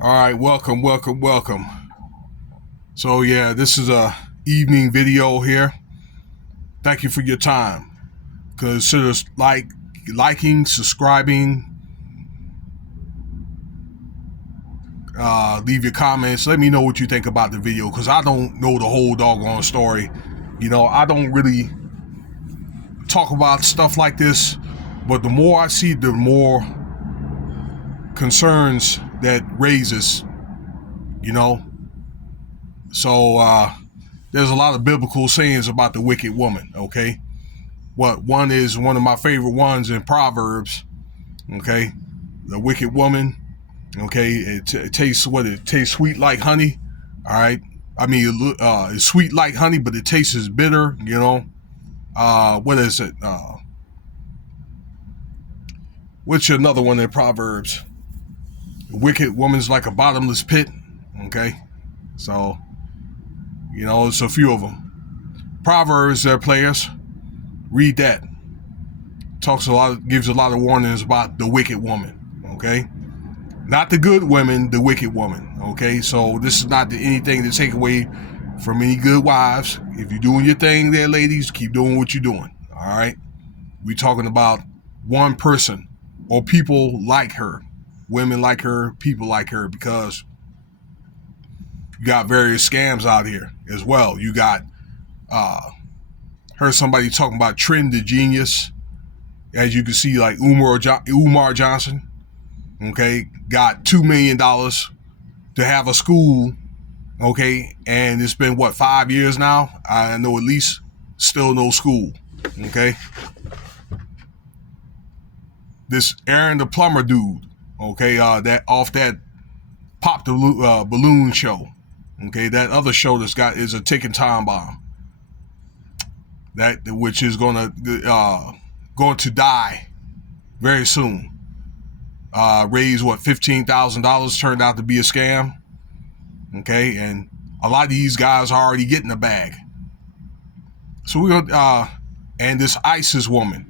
All right, welcome. So yeah, this is a evening video here. Thank you for your time. Consider liking, subscribing, leave your comments. Let me know what you think about the video because I don't know the whole doggone story. I don't really talk about stuff like this, but the more I see, the more concerns that raises. You know, so there's a lot of biblical sayings about the wicked woman. Okay, one is one of my favorite ones in Proverbs. Okay, the wicked woman. Okay, it tastes it tastes sweet like honey. All right, I mean it's sweet like honey, but it tastes bitter. What is it? Which another one in Proverbs? The wicked woman's like a bottomless pit. Okay, so it's a few of them. Proverbs, there, players. Read that. Gives a lot of warnings about the wicked woman. Okay, not the good women, the wicked woman. Okay, so this is not anything to take away from any good wives. If you're doing your thing there, ladies, keep doing what you're doing. All right, we're talking about one person or people like her, women like her, people like her, because you got various scams out here as well. You got heard somebody talking about Trend the Genius. As you can see, like Umar Johnson, okay, got $2 million to have a school, okay, and it's been, 5 years now? I know at least still no school, okay? This Aaron the Plumber dude, okay, that Pop the Balloon show, okay, that other show is a ticking time bomb. Which is going to die very soon. Raised $15,000, turned out to be a scam. Okay, and a lot of these guys are already getting the bag. So we're gonna and this ISIS woman,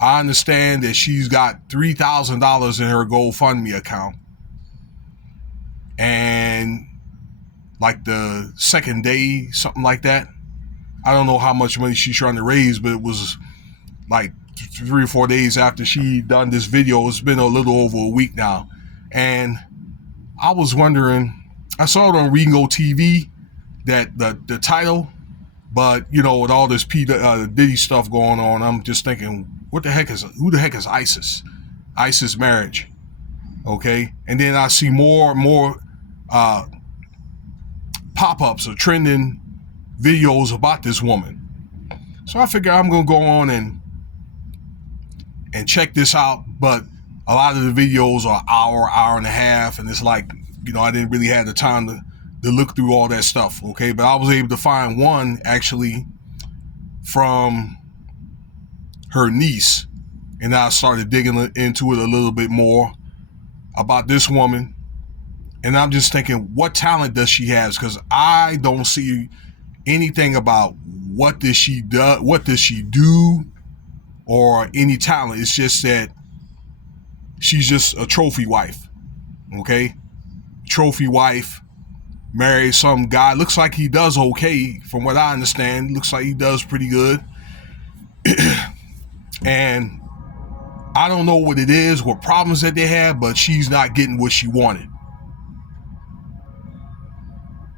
I understand that she's got $3,000 in her GoFundMe account, and like the second day, something like that. I don't know how much money she's trying to raise, but it was like 3 or 4 days after she done this video. It's been a little over a week now. And I was wondering, I saw it on Ringo TV, that the title, but with all this Diddy stuff going on, I'm just thinking, who the heck is ISIS? ISIS marriage. Okay. And then I see more pop-ups or trending videos about this woman. So I figure I'm going to go on and check this out. But a lot of the videos are hour and a half. And it's like, I didn't really have the time to look through all that stuff. Okay. But I was able to find one actually from her niece. And I started digging into it a little bit more about this woman. And I'm just thinking, what talent does she have? Because I don't see anything about what does she do, or any talent. It's just that she's just a trophy wife. Okay, trophy wife, married some guy. Looks like he does okay, from what I understand. Looks like he does pretty good. And I don't know what it is, what problems that they have, but she's not getting what she wanted.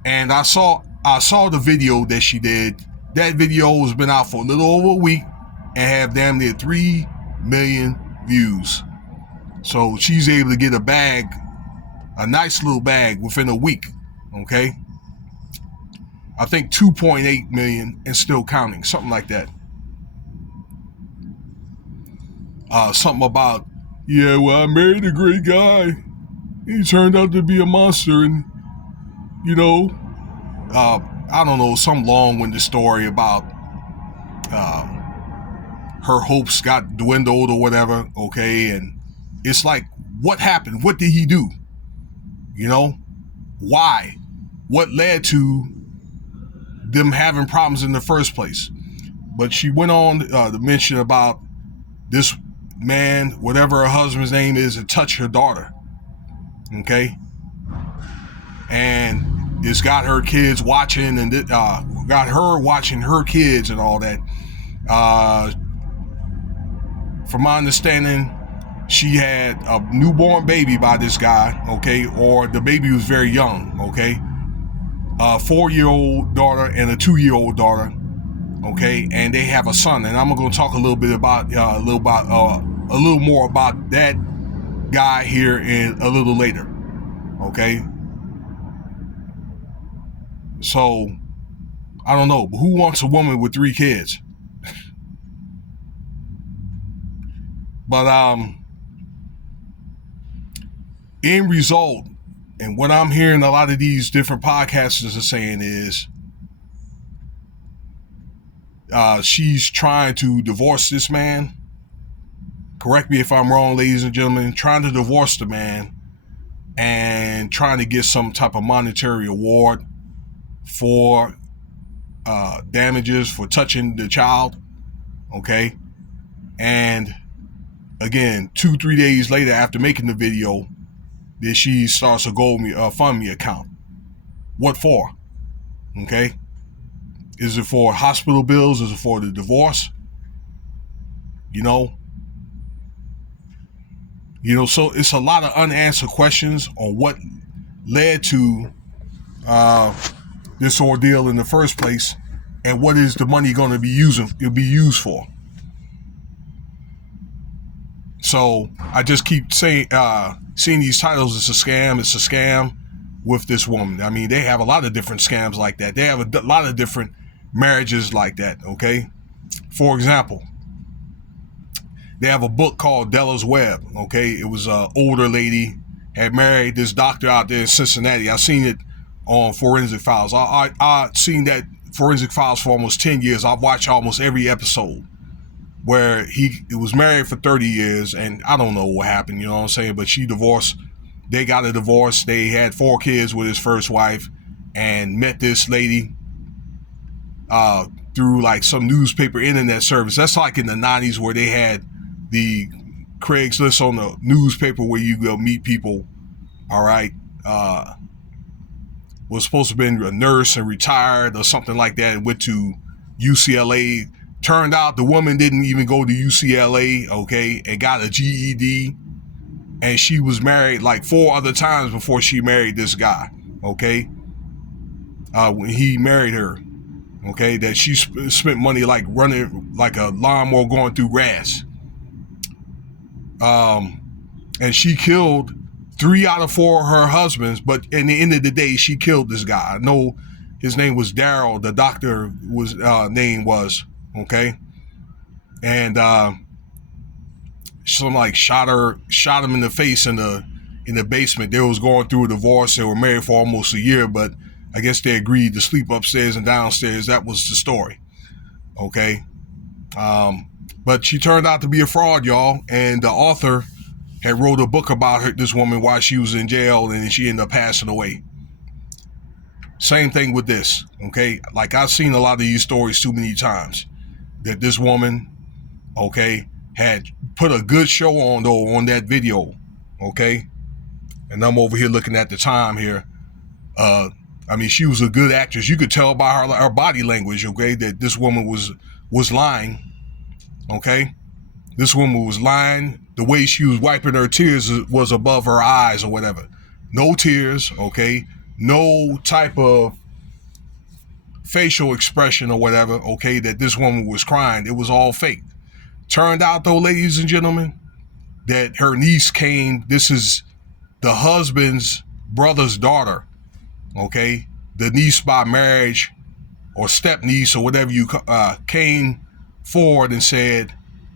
And I saw the video that she did. That video has been out for a little over a week and have damn near 3 million views. So she's able to get a nice little bag within a week. Okay, I think 2.8 million and still counting, something like that. Something about, yeah, well, I married a great guy. He turned out to be a monster, and I don't know, some long-winded story about her hopes got dwindled or whatever. Okay, and it's like, what happened? What did he do? Why? What led to them having problems in the first place? But she went on to mention about this man, whatever her husband's name is, to touch her daughter. Okay, and it's got her kids watching, and got her watching her kids and all that. From my understanding, she had a newborn baby by this guy, okay, or the baby was very young, okay, a 4-year-old daughter and a 2-year-old daughter, okay, and they have a son. And I'm going to talk a little bit about a little more about that guy here in a little later, okay. So I don't know, but who wants a woman with 3 kids? But end result, and what I'm hearing a lot of these different podcasters are saying is she's trying to divorce this man. Correct me if I'm wrong, ladies and gentlemen. Trying to divorce the man and trying to get some type of monetary award for damages for touching the child. Okay. And again, 2-3 days later after making the video, then she starts a GoFundMe account. What for? Okay. Is it for hospital bills? Is it for the divorce? You know, so it's a lot of unanswered questions on what led to this ordeal in the first place, and what is the money going to be used for. So I just keep saying, seeing these titles, it's a scam with this woman. I mean, they have a lot of different scams like that. They have a lot of different marriages like that, okay? For example, they have a book called Della's Web, okay? It was an older lady, had married this doctor out there in Cincinnati. I've seen it on Forensic Files. I've seen that Forensic Files for almost 10 years. I've watched almost every episode where he was married for 30 years, and I don't know what happened, you know what I'm saying? But she divorced. They got a divorce. They had 4 kids with his first wife and met this lady through like some newspaper internet service. That's like in the 90s where they had the Craigslist on the newspaper where you go meet people, all right? Was supposed to have been a nurse and retired or something like that and went to UCLA. Turned out the woman didn't even go to UCLA, okay, and got a GED. And she was married like 4 other times before she married this guy, okay? When he married her, okay, that she spent money like running like a lawnmower going through grass. And she killed 3 out of 4 of her husbands, but in the end of the day, she killed this guy. I know his name was Daryl. The doctor was name was, okay, and some like shot him in the face in the basement. They was going through a divorce. They were married for almost a year, but I guess they agreed to sleep upstairs and downstairs. That was the story, okay. But she turned out to be a fraud, y'all, and the author had wrote a book about this woman while she was in jail, and she ended up passing away. Same thing with this, okay? Like, I've seen a lot of these stories too many times that this woman, okay, had put a good show on, though, on that video, okay? And I'm over here looking at the time here. I mean, she was a good actress. You could tell by her body language, okay, that this woman was lying, okay? This woman was lying. The way she was wiping her tears was above her eyes or whatever. No tears, okay? No type of facial expression or whatever, okay, that this woman was crying. It was all fake. Turned out, though, ladies and gentlemen, that her niece came. This is the husband's brother's daughter, okay? The niece by marriage or step niece or whatever you came forward and said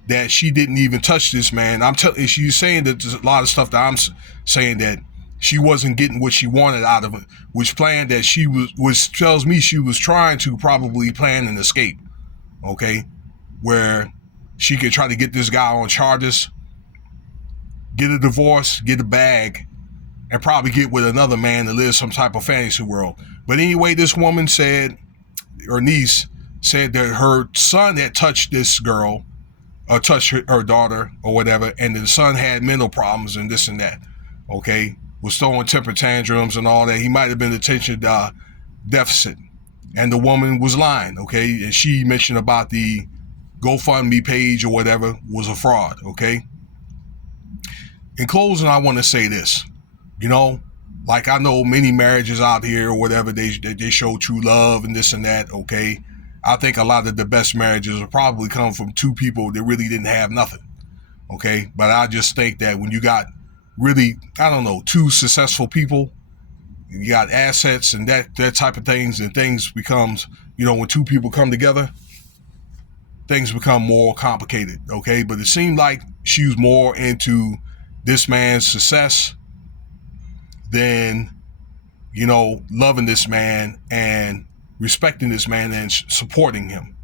that she didn't even touch this man. She's saying that there's a lot of stuff that I'm saying that she wasn't getting what she wanted out of it, which tells me she was trying to probably plan an escape, okay, where she could try to get this guy on charges, get a divorce, get a bag, and probably get with another man to live some type of fantasy world. But anyway, this woman said, her niece said that her son had touched this girl, or touched her daughter or whatever, and the son had mental problems and this and that, okay, was throwing temper tantrums and all that. He might have been attention deficit. And the woman was lying, okay? And she mentioned about the GoFundMe page or whatever was a fraud, okay? In closing, I want to say this, like I know many marriages out here or whatever, they show true love and this and that, okay? I think a lot of the best marriages will probably come from two people that really didn't have nothing, okay? But I just think that when you got really, I don't know, two successful people, you got assets and that type of things, and things becomes, when two people come together, things become more complicated, okay? But it seemed like she was more into this man's success than, loving this man and respecting this man and supporting him,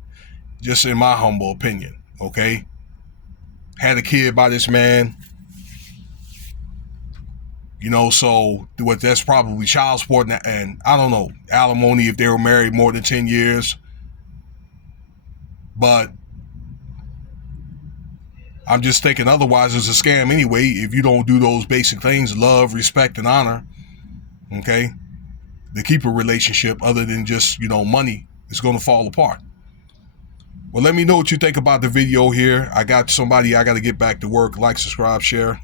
just in my humble opinion, okay? Had a kid by this man, so that's probably child support and I don't know, alimony if they were married more than 10 years. But I'm just thinking otherwise it's a scam anyway if you don't do those basic things, love, respect, and honor, okay? To keep a relationship other than just, money, it's going to fall apart. Well, let me know what you think about the video here. I got to get back to work. Like, subscribe, share.